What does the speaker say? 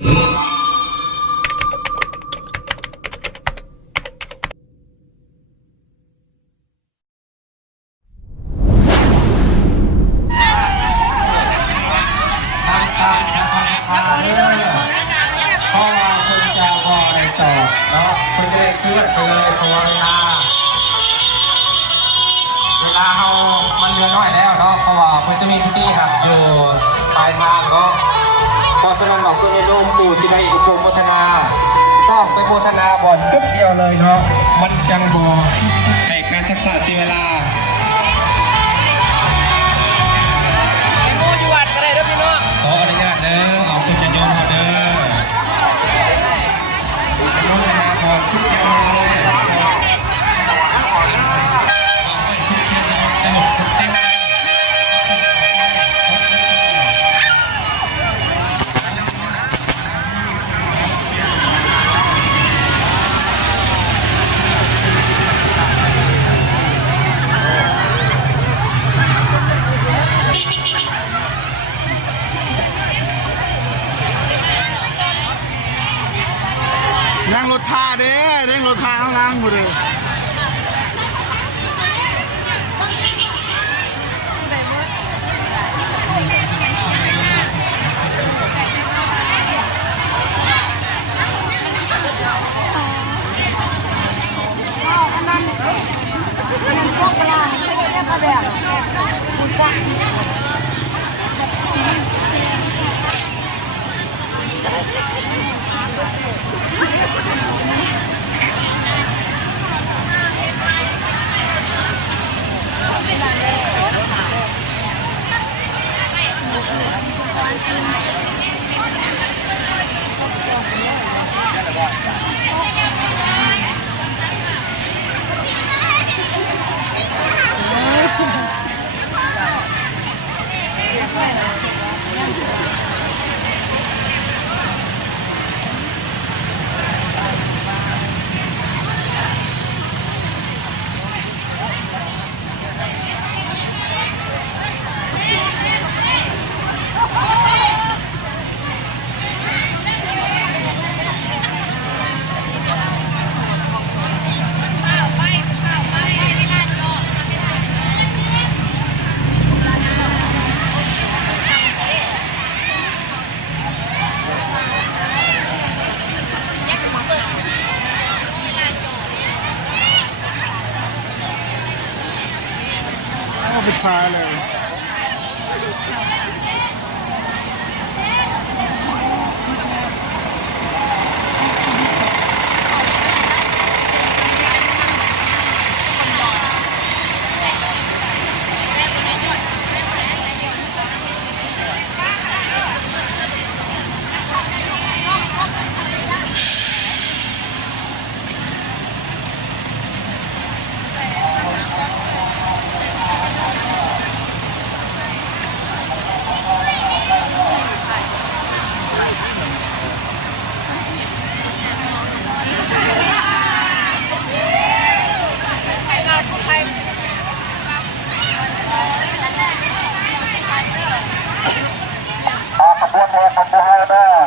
มันเรือน้อยแล้วเนาะเพราะว่าเพื่อจะมีพิธีหักอยู่ปลายทางเนาะพอสนองของตัวในโลมปู่ที่ได้อุปโภคนาต้องไปโภชนาบ่อนปุ๊บเดียวเลยเนาะมันจังบ่ให้การศึกษาเสียเวลางูอยู่วัดก็ได้เด้อพี่น้องขออนุญาตเด้อเอาคุณจะโยมมาเด้อโภชนาก่อนทุกอย่างเลยนั่งรถพาเด้นั่งรถพาข้างล่างหมดเลยพวกปลาไม่ได้มาแบบคุณจ้าเป็นซ้ายเลยขบวนแห่ขบวนแห่